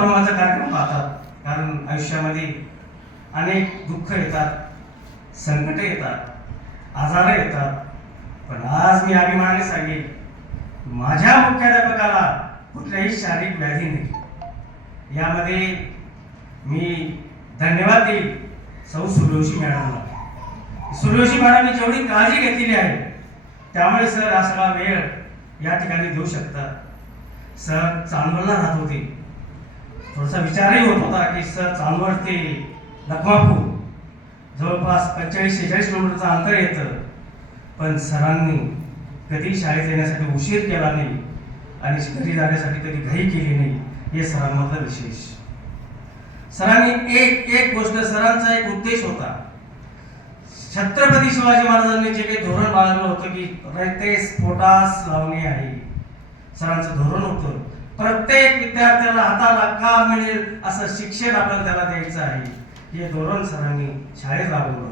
माझा कार्यक्रम पाहतात, कारण आयुष्यामध्ये अनेक दुःख येतात, संकट येतात, आजार येतात. पण आज मी अभिमानाने सांगेन, माझ्या मुख्याध्यापकाला कुठल्याही शारीरिक व्याधी नाही. यामध्ये मी धन्यवाद देईल सौ सूर्यवंशी मॅडमला. सूर्यवंशी मॅडमने जेवढी काळजी घेतलेली आहे, त्यामुळे सर हा सगळा वेळ या ठिकाणी देऊ शकतात. सर चांदवडला राहत होते. थोडासा विचारही होत होता की सर चांदवड ते लखमापूर जवळपास 45-46 किलोमीटरचं अंतर येतं, पण सरांनी कधी शाळेत येण्यासाठी उशीर केला नाही आणि घरी जाण्यासाठी कधी घाई केली नाही. हे सरांमधलं विशेष. सरांनी एक गोष्ट, सरांचा एक उद्देश होता. छत्रपती शिवाजी महाराजांनी जे काही धोरण बाळगलं होतं की रयतेस पोटास लावणे आहे, सरांचं धोरण होतं. प्रत्येक विद्यार्थ्याला हाताला काम मिळेल असं शिक्षण आपल्याला त्याला द्यायचं आहे. हे धोरण सरांनी शाळेत राबवलं.